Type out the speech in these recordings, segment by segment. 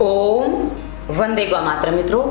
ओम वंदे गौ मातरम। मित्रों,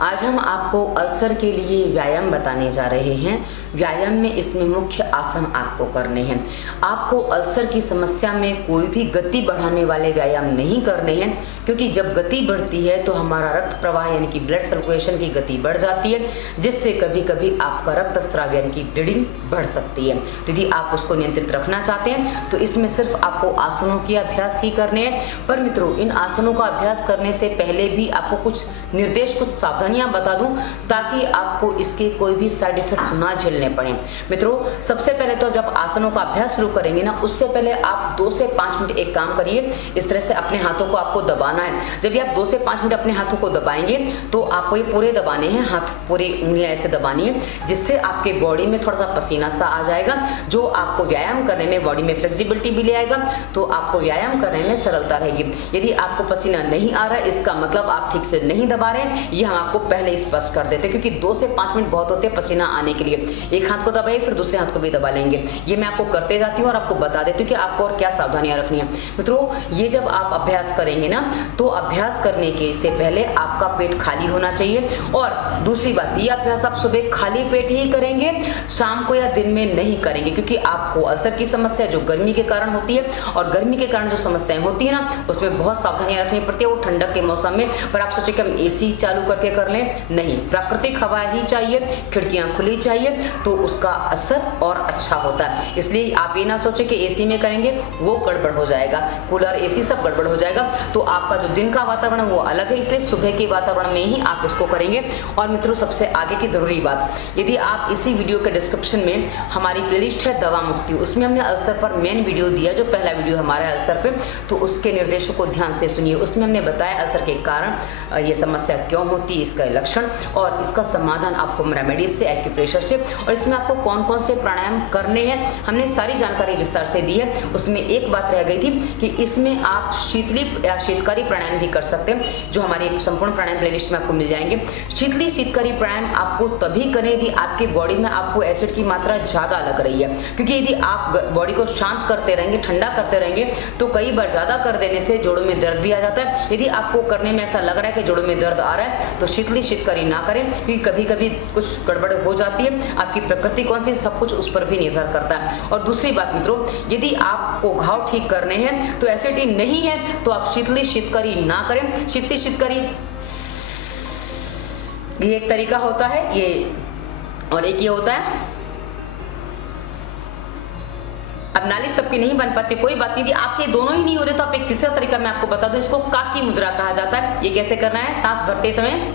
आज हम आपको अल्सर के लिए व्यायाम बताने जा रहे हैं। व्यायाम में इसमें मुख्य आसन आपको करने हैं। आपको अल्सर की समस्या में कोई भी गति बढ़ाने वाले व्यायाम नहीं करने हैं, क्योंकि जब गति बढ़ती है तो हमारा रक्त प्रवाह यानी कि ब्लड सर्कुलेशन की गति बढ़ जाती है, जिससे कभी कभी आपका रक्त स्राव यानी कि ब्लीडिंग बढ़ सकती है। तो यदि आप उसको नियंत्रित रखना चाहते हैं तो इसमें सिर्फ आपको आसनों के अभ्यास ही करने हैं। पर मित्रों, इन आसनों का अभ्यास करने से पहले भी आपको कुछ निर्देश, कुछ सावधानियां बता दूं, ताकि आपको इसके कोई भी साइड इफेक्ट ना झेलने पड़े। मित्रों, सबसे पहले तो जब आसनों का अभ्यास शुरू करेंगे ना, उससे पहले आप 2 से 5 मिनट एक काम करिए। इस तरह से अपने हाथों को आपको दबाना है। जब भी आप 2 से 5 मिनट अपने हाथों को दबाएंगे तो आपको ये पूरे दबाने हैं, हाथ पूरी उंगलियां ऐसे दबानी है, जिससे आपके बॉडी में थोड़ा सा पसीना सा आ जाएगा, जो आपको व्यायाम करने में बॉडी में फ्लेक्सिबिलिटी भी ले आएगा, तो आपको व्यायाम करने में सरलता रहेगी। यदि आपको पसीना नहीं आ रहा है, इसका मतलब आप ठीक से नहीं दबा रहे हैं, ये हम आपको पहले स्पष्ट कर देते हैं, क्योंकि 2 से 5 मिनट बहुत होते हैं पसीना आने के लिए। एक हाथ को दबाइए, फिर दूसरे हाथ को भी दबा लेंगे। ये मैं आपको करते जाती हूँ और आपको बता देती हूँ कि आपको और क्या सावधानियां रखनी है। मित्रों, ये जब आप अभ्यास करेंगे ना, तो अभ्यास करने के से पहले आपका पेट खाली होना चाहिए। और दूसरी बात, ये अभ्यास आप सुबह खाली पेट ही करेंगे, शाम को या दिन में नहीं करेंगे, क्योंकि आपको अल्सर की समस्या जो गर्मी के कारण होती है, और गर्मी के कारण जो समस्याएं होती है ना, उसमें बहुत सावधानियां रखनी पड़ती है। वो ठंडक के मौसम में, पर आप सोचे कि हम एसी चालू करके कर लें, नहीं, प्राकृतिक हवा ही चाहिए, खिड़कियां खुली चाहिए, तो उसका असर और अच्छा होता है। इसलिए आप ये ना सोचे कि एसी में करेंगे वो गड़बड़ हो जाएगा, कूलर एसी सब गड़बड़ हो जाएगा। तो आपका जो दिन का वातावरण वो अलग है, इसलिए सुबह के वातावरण में ही आप इसको करेंगे। और मित्रों, सबसे आगे की जरूरी बात, यदि आप इसी वीडियो के डिस्क्रिप्शन में हमारी प्लेलिस्ट है दवा मुक्ति, उसमें हमने अल्सर पर मेन वीडियो दिया, जो पहला वीडियो हमारा है अल्सर पे, तो उसके निर्देशों को ध्यान से सुनिए। उसमें हमने बताया अल्सर के कारण ये समस्या क्यों होती है, इसका लक्षण और इसका समाधान आपको रेमेडीज से, एक्यूप्रेशर से, और इसमें आपको कौन कौन से प्राणायाम करने हैं, हमने सारी जानकारी विस्तार से दी है। उसमें एक बात रह गई थी कि इसमें आप शीतली या शीतकारी प्राणायाम भी कर सकते हैं, जो हमारी संपूर्ण प्राणायाम प्लेलिस्ट में आपको मिल जाएंगे। शीतली शीतकारी प्राणायाम आपको तभी करें यदि आपकी बॉडी में आपको एसिड की मात्रा ज्यादा लग रही है, क्योंकि यदि आप बॉडी को शांत करते रहेंगे, ठंडा करते रहेंगे, तो कई बार ज्यादा कर देने से जोड़ों में दर्द भी आ जाता है। यदि आपको करने में ऐसा लग रहा है कि जोड़ों में दर्द आ रहा है, तो शीतली शीतकारी ना करें, क्योंकि कभी कभी कुछ गड़बड़ हो जाती है। आपकी प्रकृति कौन सी, सब कुछ उस पर भी निर्भर करता है। और दूसरी बात मित्रों, यदि आपको घाव ठीक करने हैं तो एसिडिटी नहीं है, तो आप शीतली शीतकारी ना करें। शीतली शीतकारी ये एक तरीका होता है, ये और एक ये होता है। अब नाली सबकी नहीं बन पाती, कोई बात नहीं, आपसे ये दोनों ही नहीं हो रहे तो आप एक तीसरा तरीका मैं आपको बता दूं, इसको काकी मुद्रा कहा जाता है। ये कैसे करना है, सांस भरते समय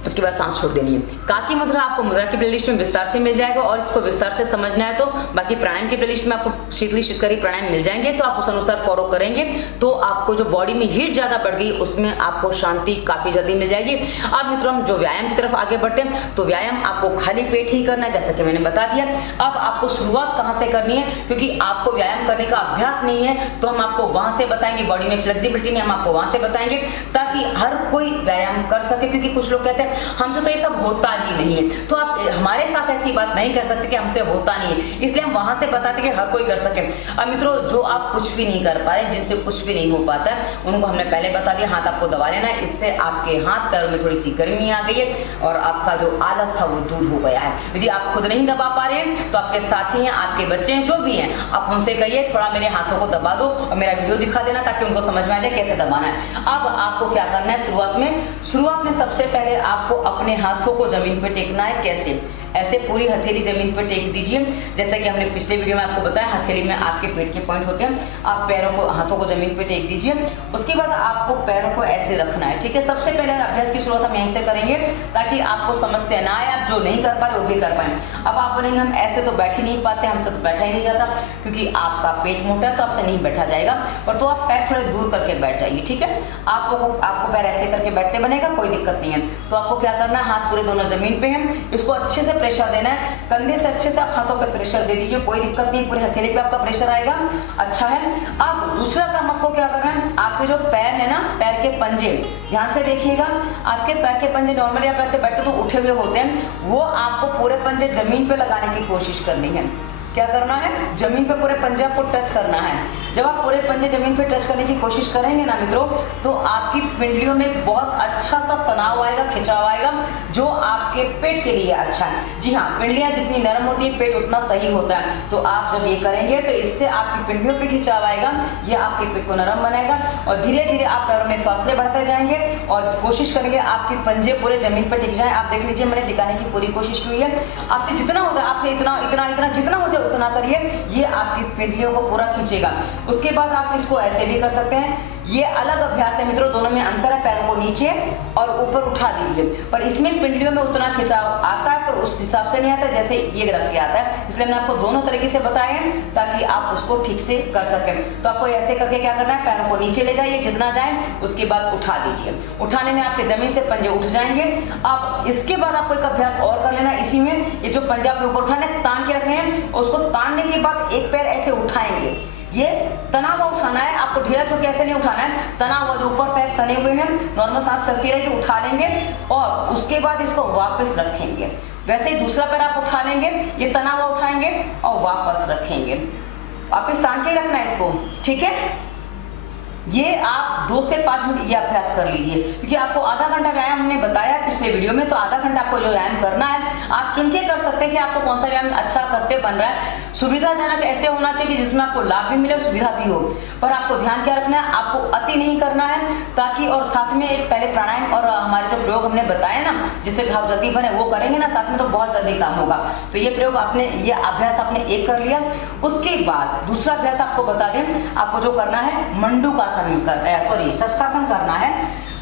उसके बाद सांस छोड़ देनी है। काकी मुद्रा आपको मुद्रा की प्लेलिस्ट में विस्तार से मिल जाएगा, और इसको विस्तार से समझना है तो बाकी प्राणायाम की प्लेलिस्ट में आपको शीतली शीतकारी प्राणायाम मिल जाएंगे, तो आप उस अनुसार फॉलो करेंगे तो आपको जो बॉडी में हीट ज्यादा बढ़ गई उसमें आपको शांति काफी जल्दी मिल जाएगी। अब मित्रों, हम जो व्यायाम की तरफ आगे बढ़ते हैं, तो व्यायाम आपको खाली पेट ही करना है, जैसा कि मैंने बता दिया। अब आपको शुरुआत कहाँ से करनी है, क्योंकि आपको व्यायाम करने का अभ्यास नहीं है, तो हम आपको वहां से बताएंगे, बॉडी में फ्लेक्सिबिलिटी नहीं, हम आपको वहां से बताएंगे, ताकि हर कोई व्यायाम कर सके। क्योंकि कुछ लोग कहते हैं हमसे तो ये सब होता ही नहीं है, तो आप हमारे साथ ऐसी बात नहीं कर सकते कि हमसे होता नहीं है, इसलिए हम वहां से बताते कि हर कोई कर सके। अब मित्रों, जो आप कुछ भी नहीं कर पा रहे, जिनसे कुछ भी नहीं हो पाता है, उनको हमने पहले बता दिया, हाथ आपको दबा लेना है। इससे आपके हाथ पैरों में थोड़ी सी गर्मी आ गई है और आपका जो आलस था वो दूर हो गया है। यदि आप खुद नहीं दबा पा रहे हैं तो आपके साथी हैं, आपके बच्चे हैं, जो भी हैं, आप उनसे कहिए थोड़ा मेरे हाथों को दबा दो और मेरा वीडियो दिखा देना, ताकि उनको समझ में आ जाए कैसे दबाना है। अब आपको क्या करना है, शुरुआत में सबसे पहले आपको अपने हाथों को जमीन पे टेकना है। कैसे, ऐसे पूरी हथेली जमीन पर टेक दीजिए, जैसा कि हमने पिछले वीडियो में आपको बताया, हथेली में आपके पेट के पॉइंट होते हैं। आप पैरों को, हाथों को जमीन पर टेक दीजिए। उसके बाद आपको पैरों को ऐसे रखना है, ठीक है। सबसे पहले अभ्यास की शुरुआत हम यहीं से करेंगे, ताकि आपको समस्या ना आए, आप जो नहीं कर पा रहे वो भी कर पाए। अब आप बोलेंगे हम ऐसे तो बैठ ही नहीं पाते, हमसे तो बैठा ही नहीं जाता, क्योंकि आपका पेट मोटा है तो आपसे नहीं बैठा जाएगा, और तो आप पैर थोड़े दूर करके बैठ जाइए, ठीक है। आपको पैर ऐसे करके बैठते बनेगा, कोई दिक्कत नहीं है। तो आपको क्या करना है, हाथ पूरे दोनों जमीन पे हैं, इसको अच्छे से प्रेशर देना है, कंधे से अच्छे से आप हाथों पे प्रेशर दे दीजिए, कोई दिक्कत नहीं, पूरे हथेली पे आपका प्रेशर आएगा, अच्छा है। अब दूसरा काम आपको क्या करना है, आपके जो पैर है ना, पैर के पंजे, ध्यान से देखिएगा, आपके पैर के पंजे नॉर्मली आप ऐसे बैठे तो उठे हुए होते हैं, वो आपको पूरे पंजे जमीन पे लगाने की कोशिश करनी है। क्या करना है, जमीन पे पूरे पंजे आपको टच करना है। जब आप पूरे पंजे जमीन पे टच करने की कोशिश करेंगे ना मित्रों, तो आपकी पिंडलियों में बहुत अच्छा सा तनाव आएगा, खिंचाव आएगा, जो आपके पेट के लिए अच्छा है। जी हाँ, पिंडलियां जितनी नरम होती है पेट उतना सही होता है। तो आप जब ये करेंगे तो इससे आपकी पिंडलियों पे खिंचाव आएगा, ये आपके पेट को नरम बनाएगा और धीरे धीरे आप पैरों में फासले बढ़ते जाएंगे और कोशिश करेंगे आपके पंजे पूरे जमीन पर टिक जाए। आप देख लीजिए, मैंने टिकाने की पूरी कोशिश की हुई है। आपसे जितना हो जाए, आपसे इतना इतना इतना जितना हो जाए उतना करिए, ये आपकी पिंडलियों को पूरा खींचेगा। उसके बाद आप इसको ऐसे भी कर सकते हैं। ये अलग अभ्यास है मित्रों, दोनों में अंतर है। पैरों को नीचे और ऊपर उठा दीजिए, पर इसमें पिंडलियों में उतना खिंचाव आता है, पर उस हिसाब से नहीं आता जैसे ये रख के आता है। इसलिए मैंने आपको दोनों तरीके से बताए हैं ताकि आप उसको ठीक से कर सकें। तो आपको ऐसे करके क्या करना है, पैरों को नीचे ले जाइए जितना जाए, उसके बाद उठा दीजिए। उठाने में आपके जमीन से पंजे उठ जाएंगे। अब इसके बाद आपको एक अभ्यास और कर लेना है। इसी में ये जो पंजा आपके ऊपर उठाने तान के रखने हैं, उसको तानने के बाद एक पैर ऐसे उठाएंगे। ये तना हुआ उठाना है, आपको ढीला छोड़ के ऐसे नहीं उठाना है। तना हुआ जो ऊपर पैर तने हुए हैं, नॉर्मल सांस चलती रहेगी, उठा लेंगे और उसके बाद इसको वापस रखेंगे। वैसे ही दूसरा पैर आप उठा लेंगे, ये तना हुआ उठाएंगे और वापस रखेंगे। वापस तान के ही रखना है इसको, ठीक है। ये आप 2 से 5 मिनट ये अभ्यास कर लीजिए, क्योंकि आपको आधा घंटा व्यायाम हमने बताया पिछले वीडियो में। तो आधा घंटा आपको जो व्यायाम करना है, आप चुन के कर सकते हैं कि आपको कौन सा व्यायाम अच्छा करते बन रहा है। सुविधाजनक ऐसे होना चाहिए जिसमें आपको लाभ भी मिले और सुविधा भी हो। पर आपको ध्यान क्या रखना है, आपको अति नहीं करना है, ताकि और साथ में एक पहले प्राणायाम और हमारे जो प्रयोग हमने बताए ना, जिससे घाव जल्दी बने, वो करेंगे ना साथ में, तो बहुत जल्दी काम होगा। तो ये प्रयोग आपने, ये अभ्यास आपने एक कर लिया। उसके बाद दूसरा अभ्यास आपको बता दें, आपको जो करना है मंडूकासन शशकासन करना है।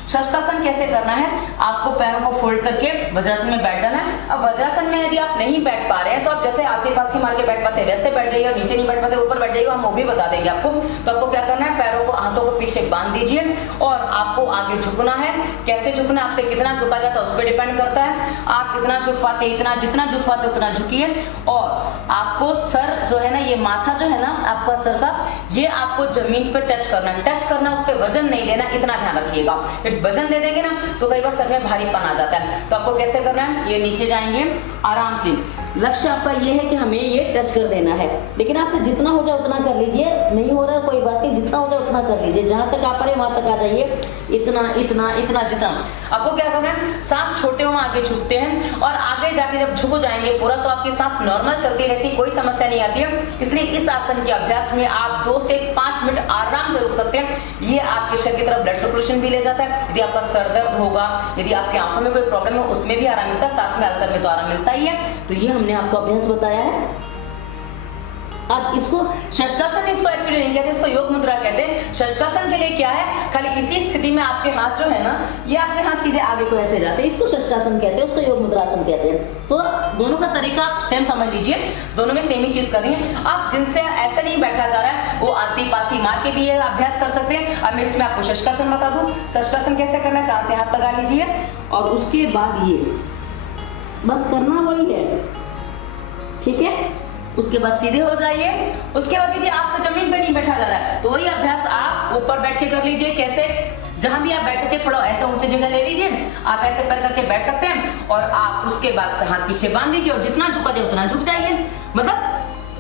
शशकासन कैसे करना है, आपको पैरों को फोल्ड करके वज्रासन में बैठ जाना है। अब वज्रासन में यदि आप नहीं बैठ पा रहे हैं, तो आप जैसे आते पालथी मार के बैठ पाते हैं वैसे बैठ जाइए, नीचे नहीं बैठ पाते ऊपर बैठ जाइए, हम वो भी बता देंगे आपको। तो आपको क्या करना है, पैरों को, हाथों को पीछे बांध दीजिए और आपको आगे झुकना है। कैसे झुकना, आपसे कितना झुका जाता है उस पर डिपेंड करता है। आप इतना झुक पाते, इतना जितना झुक पाते उतना झुकिए। और आपको सर जो है ना, ये माथा जो है ना आपका सर का, ये आपको जमीन पर टच करना है। टच करना, उस पर वजन नहीं देना, इतना ध्यान रखिएगा। वजन दे देंगे ना तो कई बार सर में भारीपन आ जाता है। तो आपको कैसे करना है, ये नीचे जाएंगे आराम से। लक्ष्य आपका ये है कि हमें ये टच कर देना है, लेकिन आपसे जितना हो जाए उतना कर लीजिए। नहीं हो रहा कोई बात नहीं, जितना हो जाए उतना कर लीजिए। जहां तक आप आ रहे वहां तक आ जाइए, इतना इतना इतना जितना। आपको क्या करना है, सांस छोड़ते हुए आगे झुकते हैं और आगे जाके जब झुक जाएंगे पूरा, तो आपकी सांस नॉर्मल चलती रहती है, कोई समस्या नहीं आती है। इसलिए इस आसन के अभ्यास में आप 2 से 5 मिनट आराम से रुक सकते हैं। ये आपके शरीर की तरफ ब्लड सर्कुलेशन भी ले जाता है। यदि आपका सर दर्द होगा, यदि आपकी आंखों में कोई प्रॉब्लम है, उसमें भी आराम मिलता है, साथ में अल्सर में तो आराम मिलता ही है। तो ये हमने आपको अभ्यास बताया है। अब इसको शशकासन, इसको एक्चुअली नहीं कहते, इसको योग मुद्रा कहते हैं। शशकासन के लिए क्या है, खाली इसी स्थिति में आपके हाथ जो है ना, ये आपके हाथ सीधे आगे को ऐसे जाते हैं, इसको शशकासन कहते हैं, उसको योग मुद्रासन कहते हैं। तो दोनों का तरीका आप सेम समझ लीजिए, दोनों में सेम ही चीज करनी है। आप जिनसे ऐसे नहीं बैठा जा रहा है, वो आती पाती मार के भी ये अभ्यास कर सकते हैं। अब मैं इसमें आपको शशकासन बता दूं। शशकासन कैसे करना है, कहां से हाथ लगा लीजिए और उसके बाद ये बस करना वही है, ठीक है। उसके बाद सीधे हो जाइए। उसके बाद यदि आपसे जमीन पे नहीं बैठा जा रहा है, तो वही अभ्यास आप ऊपर बैठ के कर लीजिए। कैसे, जहां भी आप बैठ सकते, थोड़ा ऐसे ऊंचे जगह ले लीजिए, आप ऐसे पैर करके बैठ सकते हैं और आप उसके बाद हाथ पीछे बांध दीजिए और जितना झुका जाए उतना झुक जाइए। मतलब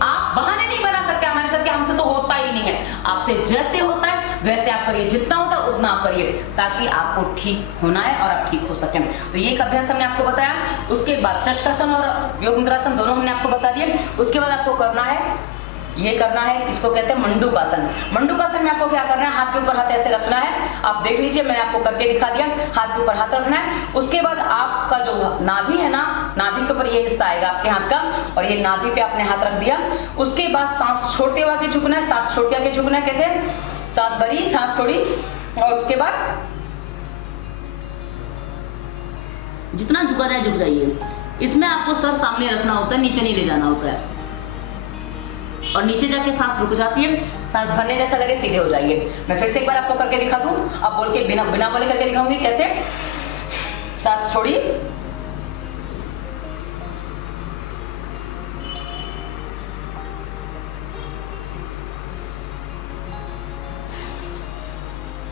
आप बहाने नहीं बना सकते हमारे साथ कि हमसे तो होता ही नहीं है। आपसे जैसे होता है वैसे आप करिए, जितना होता है उतना आप करिए, ताकि आपको ठीक होना है और आप ठीक हो सकें। तो ये एक अभ्यास हमने आपको बताया। उसके बाद शशकासन और योग मुद्रासन दोनों हमने आपको बता दिए। उसके बाद आपको करना है, ये करना है, इसको कहते हैं मंडूकासन। मंडूकासन में आपको क्या करना है, हाथ के ऊपर हाथ ऐसे रखना है। आप देख लीजिए, मैंने आपको करके दिखा दिया। हाथ के ऊपर हाथ रखना है। उसके बाद आपका जो नाभि है ना, नाभि के ऊपर ये हिस्सा आएगा आपके हाथ का, और ये नाभि पे आपने हाथ रख दिया। उसके बाद सांस छोड़ते हुए आगे झुकना है। सांस छोड़ के आगे झुकना है। कैसे, सांस भरी, सांस छोड़ी और उसके बाद जितना झुका जाए झुक जाइए। इसमें आपको सर सामने रखना होता है, नीचे नहीं ले जाना होता है। और नीचे जाके सांस रुक जाती है, सांस भरने जैसा लगे सीधे हो जाइए। मैं फिर से एक बार आपको करके दिखा दूं। आप बोल के बिना बोले करके दिखाऊंगी। कैसे, सांस छोड़ी,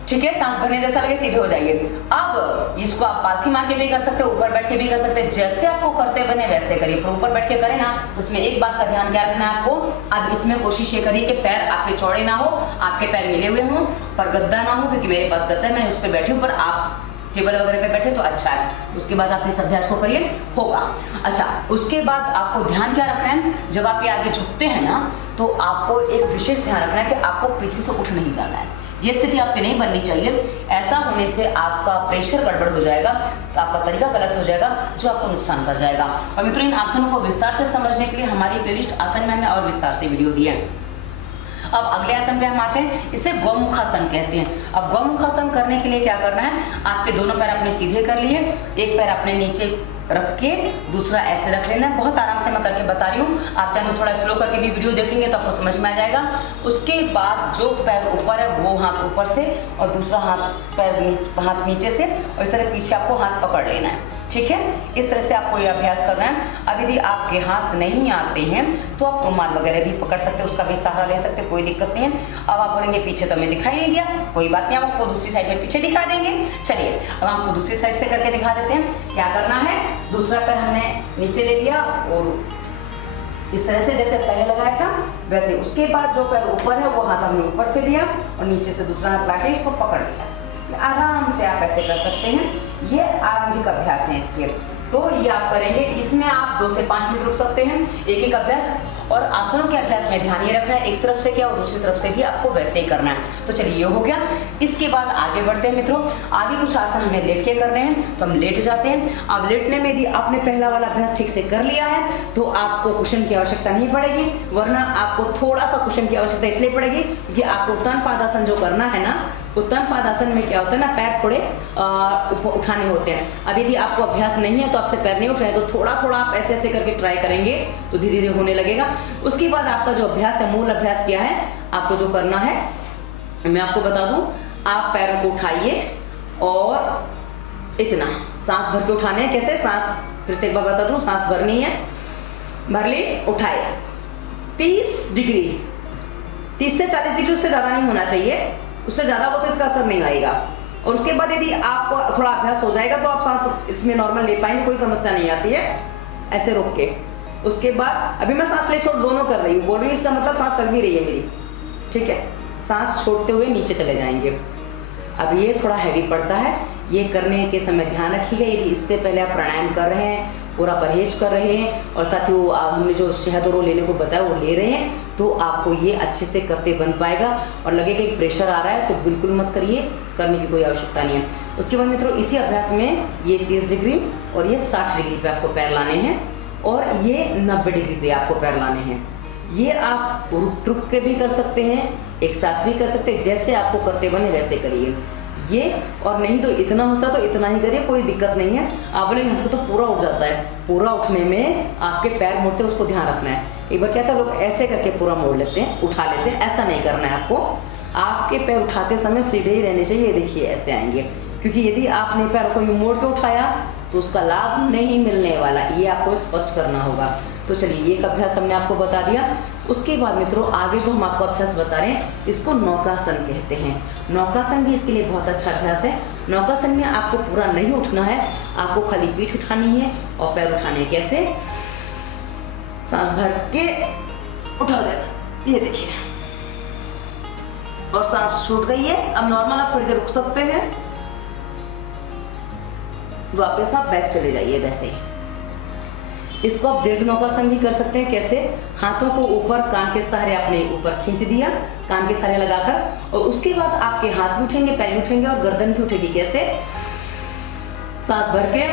ठीक है, सांस भरने जैसा लगे सीधे हो जाइए। अब इसको आप पालथी मार के भी कर सकते हो, ऊपर बैठ के भी कर सकते हैं, जैसे आपको करते बने वैसे करिए। पर ऊपर बैठ के करें ना, उसमें एक बात का ध्यान क्या रखना है आपको, अब इसमें कोशिश ये करिए कि पैर आपके चौड़े ना हो, आपके पैर मिले हुए हों, पर गद्दा ना हो, क्योंकि मेरे पास गद्दा है, मैं उस पर बैठी हूँ, पर आप टेबल वगैरह पे बैठे तो अच्छा है। तो उसके बाद आप इस अभ्यास को करिए, होगा। अच्छा, उसके बाद आपको ध्यान क्या रखना है, जब आप ये आगे झुकते हैं ना, तो आपको एक विशेष ध्यान रखना है कि आपको पीछे से उठ नहीं जाना है। ये स्थिति आपकी नहीं बननी चाहिए। ऐसा होने से आपका प्रेशर गड़बड़ हो जाएगा, तो आपका तरीका गलत हो जाएगा, जो आपको नुकसान कर जाएगा। और मित्रों, इन आसनों को विस्तार से समझने के लिए हमारी प्लेलिस्ट आसन में हमने और विस्तार से वीडियो दी है। अब अगले आसन पे हम आते हैं, इसे गौमुखासन कहते हैं। अब गौमुखासन करने के लिए क्या करना है, आपके दोनों पैर अपने सीधे कर लिए, एक पैर अपने नीचे रख के दूसरा ऐसे रख लेना है। बहुत आराम से मैं करके बता रही हूँ, आप चाहे तो थोड़ा स्लो करके भी वीडियो देखेंगे तो आपको समझ में आ जाएगा। उसके बाद जो पैर ऊपर है वो हाथ ऊपर से और दूसरा हाथ नीचे से, और इस तरह पीछे आपको हाथ पकड़ लेना है, ठीक है। इस तरह से आपको ये अभ्यास करना है। अब यदि आपके हाथ नहीं आते हैं तो आप रुमाल वगैरह भी पकड़ सकते हैं, उसका भी सहारा ले सकते हैं, कोई दिक्कत नहीं है। अब आप बोलेंगे पीछे तो हमें दिखाई नहीं दिया, कोई बात नहीं, हम आपको दूसरी साइड में पीछे दिखा देंगे। चलिए अब आपको दूसरी साइड से करके दिखा देते हैं। क्या करना है, दूसरा पैर हमने नीचे ले लिया और इस तरह से जैसे पहले लगाया था वैसे। उसके बाद जो पैर ऊपर है वो हाथ हमने ऊपर से लिया और नीचे से दूसरा हाथ लाके इसको पकड़ लिया। आराम से आप ऐसे कर सकते हैं, ये आरंभिक अभ्यास है इसके। तो ये आप करेंगे, इसमें आप 2 से 5 मिनट रुक सकते हैं, एक एक अभ्यास। और आसनों के अभ्यास में ध्यान ये रखना है, एक तरफ से क्या और दूसरी तरफ से भी आपको वैसे ही करना है। तो चलिए ये हो गया। इसके बाद आगे बढ़ते हैं मित्रों। आगे कुछ आसन हमें लेट के करने हैं, तो हम लेट जाते हैं। अब लेटने में यदि आपने पहला वाला अभ्यास ठीक से कर लिया है तो आपको कुशन की आवश्यकता नहीं पड़ेगी, वरना आपको थोड़ा सा कुशन की आवश्यकता इसलिए पड़ेगी कि आपको उत्तान पादासन जो करना है ना, उत्तान पादासन में क्या होता है ना, पैर थोड़े उठाने होते हैं। अब यदि आपको अभ्यास नहीं है तो आपसे पैर नहीं उठ रहे हैं, तो थोड़ा थोड़ा आप ऐसे ऐसे करके ट्राई करेंगे तो धीरे धीरे होने लगेगा। उसके बाद आपका जो अभ्यास है, मूल अभ्यास क्या है, आपको जो करना है मैं आपको बता दूं। आप पैरों को उठाइए और इतना सांस भर के उठाने हैं। कैसे, सांस फिर से एक बार बता दूं, सांस भरनी है, भर ली, उठाए 30 डिग्री, 30 से 40 डिग्री, उससे ज्यादा नहीं होना चाहिए, उससे ज्यादा हो तो इसका असर नहीं आएगा। और उसके बाद यदि आपको थोड़ा अभ्यास हो जाएगा तो आप सांस इसमें नॉर्मल ले पाएंगे, कोई समस्या नहीं आती है, ऐसे रोक के। उसके बाद अभी मैं सांस ले छोड़ दोनों कर रही हूँ, बोल रही हूँ, इसका मतलब सांस चल भी रही है मेरी, ठीक है। सांस छोड़ते हुए नीचे चले जाएंगे। अब ये थोड़ा हैवी पड़ता है, ये करने के समय ध्यान रखिएगा, यदि इससे पहले आप प्राणायाम कर रहे हैं, पूरा परहेज कर रहे हैं और साथ ही वो हमने जो शहद और वो लेने को बताया वो ले रहे हैं, तो आपको ये अच्छे से करते बन पाएगा। और लगे कि प्रेशर आ रहा है तो बिल्कुल मत करिए, करने की कोई आवश्यकता नहीं है। उसके बाद मित्रों, इसी अभ्यास में ये 30 डिग्री और ये 60 डिग्री पे आपको पैर लाने हैं और ये 90 डिग्री पे आपको पैर लाने हैं। ये आप रुक के भी कर सकते हैं, एक साथ भी कर सकते हैं, जैसे आपको करते बने वैसे करिए ये। और नहीं तो इतना होता तो इतना ही करिए, कोई दिक्कत नहीं है। आप बोलेंगे हमसे तो पूरा उठ जाता है, पूरा उठने में आपके पैर मोड़ते हैं, उसको ध्यान रखना है। एक बार क्या था, लोग ऐसे करके पूरा मोड़ लेते हैं, उठा लेते हैं, ऐसा नहीं करना है आपको। आपके पैर उठाते समय सीधे ही रहने चाहिए, देखिए ऐसे आएंगे, क्योंकि यदि आपने पैर को मोड़ के उठाया तो उसका लाभ नहीं मिलने वाला, ये आपको स्पष्ट करना होगा। तो चलिए एक अभ्यास हमने आपको बता दिया। उसके बाद मित्रों, आगे जो हम आपको अभ्यास बता रहे हैं इसको नौकासन कहते हैं। नौकासन भी इसके लिए बहुत अच्छा अभ्यास है। नौकासन में आपको पूरा नहीं उठना है, आपको खाली पीठ उठानी है और पैर उठाने। कैसे, सांस भर के उठा देना, ये देखिए, और सांस छूट गई है। अब नॉर्मल आप थोड़ी देर रुक सकते हैं, वापस आप बैक चले जाइए वैसे ही। इसको आप दीर्घ नौकासन भी कर सकते हैं। कैसे, हाथों को ऊपर कान के सहारे आपने ऊपर खींच दिया, कान के सहारे लगाकर, और उसके बाद आपके हाथ भी उठेंगे, पैर भी उठेंगे और गर्दन भी उठेगी। कैसे, सांस भर के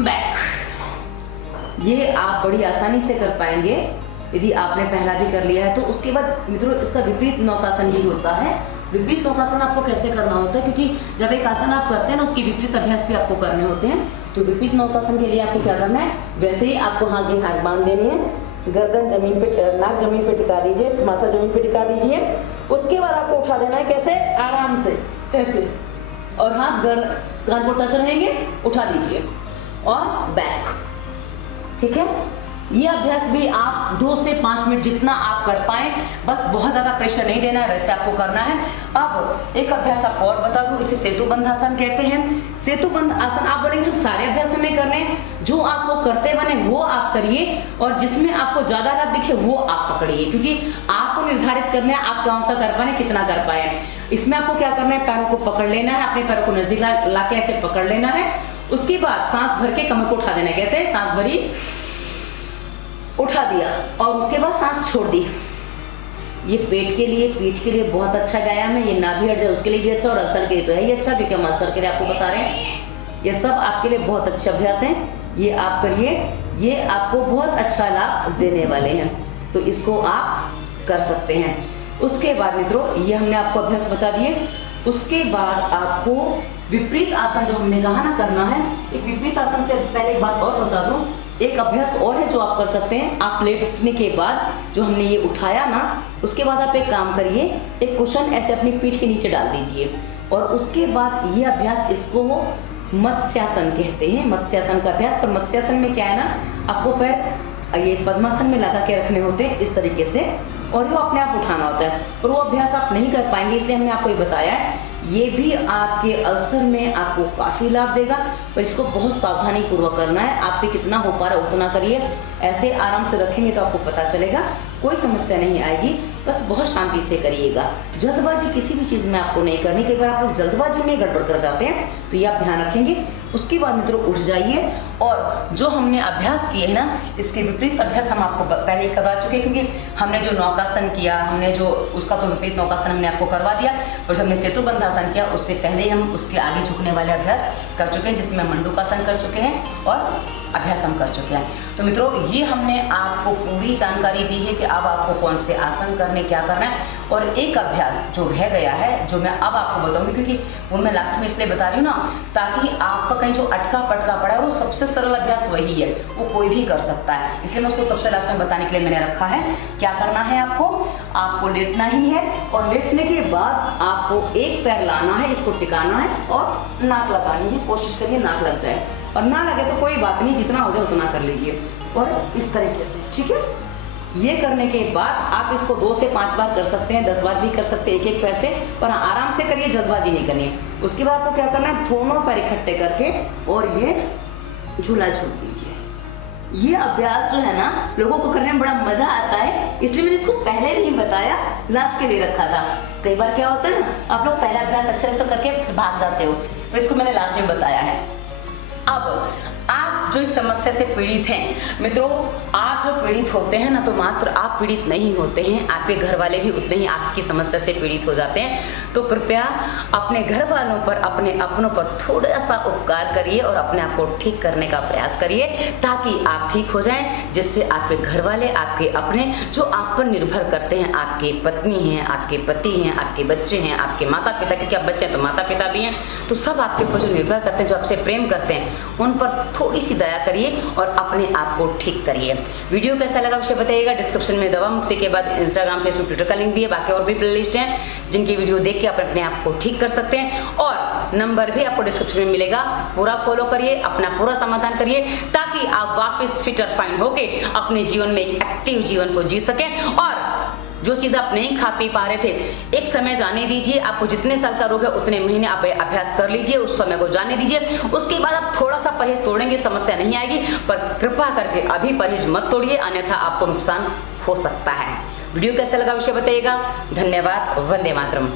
बैक। ये आप बड़ी आसानी से कर पाएंगे यदि आपने पहला भी कर लिया है तो। उसके बाद मित्रों, इसका विपरीत नौकासन भी होता है। विपरीत नौकासन आपको कैसे करना होता है, क्योंकि जब एक आसन आप करते हैं ना, उसकी विपरीत अभ्यास भी आपको करने होते हैं। तो विपरीत नौकासन के लिए आपको क्या करना है, वैसे ही आपको हाथ के हाथ बांध देने हैं, गर्दन जमीन पे, नाक जमीन पे टिका दीजिए, माथा जमीन पे टिका दीजिए। उसके बाद आपको उठा देना है। कैसे, आराम से ऐसे, और हाथ कान को टच रहेंगे, उठा दीजिए और बैक, ठीक है। ये अभ्यास भी आप 2 से 5 मिनट जितना आप कर पाएं, बस बहुत ज्यादा प्रेशर नहीं देना है, वैसे आपको करना है। अब एक अभ्यास आपको और बता दूं, इसे सेतुबंध आसन कहते हैं। सेतुबंध आसन आप बोलेंगे हम सारे अभ्यास हमें करने हैं, जो आपको करते बने वो आप करिए और जिसमें आपको ज्यादा लाभ दिखे वो आप पकड़िए, क्योंकि आपको निर्धारित करना है आप कौन सा कर पाए, कितना कर पाए। इसमें आपको क्या करना है, पैरों को पकड़ लेना है, अपने पैरों को नजदीक लाके ऐसे पकड़ लेना है। उसके बाद सांस भर के कमर को उठा देना है। कैसे? सांस भरी, उठा दिया और उसके बाद सांस छोड़ दी। ये पेट के लिए, पीठ के लिए बहुत अच्छा व्यायाम है। ये नाभि हट जाए उसके लिए भी अच्छा, और अल्सर के लिए तो है ही अच्छा, क्योंकि हम अल्सर के लिए आपको बता रहे हैं। ये सब आपके लिए बहुत अच्छे अभ्यास हैं, ये आप करिए, ये आपको बहुत अच्छा लाभ देने वाले हैं, तो इसको आप कर सकते हैं। उसके बाद मित्रों, ये हमने आपको अभ्यास बता दिए। उसके बाद आपको विपरीत आसन जो हमने कहा ना करना है, एक विपरीत आसन से पहले एक बात और बता दूं, एक अभ्यास और है जो आप कर सकते हैं। आप लेटने के बाद जो हमने ये उठाया ना, उसके बाद आप एक काम करिए, एक कुशन ऐसे अपनी पीठ के नीचे डाल दीजिए और उसके बाद ये अभ्यास, इसको मत्स्यासन कहते हैं, मत्स्यासन का अभ्यास। पर मत्स्यासन में क्या है ना, आपको पैर ये पद्मासन में लगा के रखने होते हैं इस तरीके से, और ये अपने आप उठाना होता है, पर वो अभ्यास आप नहीं कर पाएंगे, इसलिए हमने आपको ये बताया है। ये भी आपके अल्सर में आपको काफी लाभ देगा, पर इसको बहुत सावधानी पूर्वक करना है। आपसे कितना हो पा रहा है उतना करिए, ऐसे आराम से रखेंगे तो आपको पता चलेगा, कोई समस्या नहीं आएगी। बस बहुत शांति से करिएगा, जल्दबाजी किसी भी चीज में आपको नहीं करनी। कई बार आप लोग जल्दबाजी में गड़बड़ कर जाते हैं, तो ये आप ध्यान रखेंगे। उसके बाद मित्रों उठ जाइए और जो हमने अभ्यास किए हैं ना, इसके विपरीत अभ्यास हम आपको पहले ही करवा चुके हैं, क्योंकि हमने जो नौकासन किया, हमने जो उसका तो विपरीत नौकासन हमने आपको करवा दिया, और जब हमने सेतुबंधासन किया उससे पहले ही हम उसके आगे झुकने वाले अभ्यास कर चुके हैं, जिसमें मंडूकासन कर चुके हैं और अभ्यास हम कर चुके हैं। तो मित्रों, ये हमने आपको पूरी जानकारी दी है कि अब आपको कौन से आसन करने, क्या करना है। और एक अभ्यास जो रह गया है, जो मैं अब आपको बताऊंगी, क्योंकि वो मैं लास्ट में इसलिए बता रही हूँ ना, ताकि आपका कहीं जो अटका पटका पड़ा है, वो सबसे सरल अभ्यास वही है, वो कोई भी कर सकता है, इसलिए मैं उसको सबसे लास्ट में बताने के लिए मैंने रखा है। क्या करना है आपको लेटना ही है, और लेटने के बाद आपको एक पैर लाना है, इसको टिकाना है और नाक लगानी है। कोशिश करिए नाक लग जाए, और ना लगे तो कोई बात नहीं, जितना हो जाए उतना कर लीजिए, और इस तरीके से, ठीक है। ये करने के बाद आप इसको 2 से 5 बार कर सकते हैं, 10 बार भी कर सकते हैं, एक पैर से, पर आराम से करिए, जल्दबाजी नहीं करनी है। उसके बाद आपको क्या करना है, दोनों पैर इकट्ठे करके और ये झूला झूल दीजिए। ये अभ्यास जो है ना, लोगों को करने में बड़ा मजा आता है, इसलिए मैंने इसको पहले नहीं बताया, लास्ट के लिए रखा था। कई बार क्या होता है ना, आप लोग पहला अभ्यास अच्छा लगता करके फिर भाग जाते हो, तो इसको मैंने लास्ट में बताया है। अब आप जो इस समस्या से पीड़ित हैं मित्रों, आप जो पीड़ित होते हैं ना, तो मात्र आप पीड़ित नहीं होते हैं, आपके घर वाले भी उतने ही आपकी समस्या से पीड़ित हो जाते हैं। तो कृपया अपने घर वालों पर, अपने अपनों पर थोड़ा सा उपकार करिए और अपने आप को ठीक करने का प्रयास करिए, ताकि आप ठीक हो जाएं, जिससे आपके घर वाले, आपके अपने जो आप पर निर्भर करते हैं, आपके पत्नी हैं, आपके पति हैं, आपके बच्चे हैं, आपके माता पिता, क्योंकि आप बच्चे हैं तो माता पिता भी हैं, तो सब आपके ऊपर जो निर्भर करते हैं, जो आपसे प्रेम करते हैं, उन पर थोड़ी सी दया करिए और अपने आप को ठीक करिए। वीडियो कैसा लगा उसे बताइएगा। डिस्क्रिप्शन में दवा मुक्ति के बाद इंस्टाग्राम, फेसबुक, ट्विटर का लिंक भी है, बाकी और भी प्लेलिस्ट हैं जिनकी वीडियो देख के आप अपने आप को ठीक कर सकते हैं, और नंबर भी आपको डिस्क्रिप्शन में मिलेगा। पूरा फॉलो करिए, अपना पूरा समाधान करिए, ताकि आप वापस फिट और फाइन होके अपने जीवन में एक एक्टिव जीवन को जी सकें। और जो चीज आप नहीं खा पी पा रहे थे, एक समय जाने दीजिए। आपको जितने साल का रोग है उतने महीने आप अभ्यास कर लीजिए, उस समय को जाने दीजिए। उसके बाद आप थोड़ा सा परहेज तोड़ेंगे, समस्या नहीं आएगी, पर कृपा करके अभी परहेज मत तोड़िए, अन्यथा आपको नुकसान हो सकता है। वीडियो कैसा लगा विषय बताइएगा। धन्यवाद। वंदे मातरम।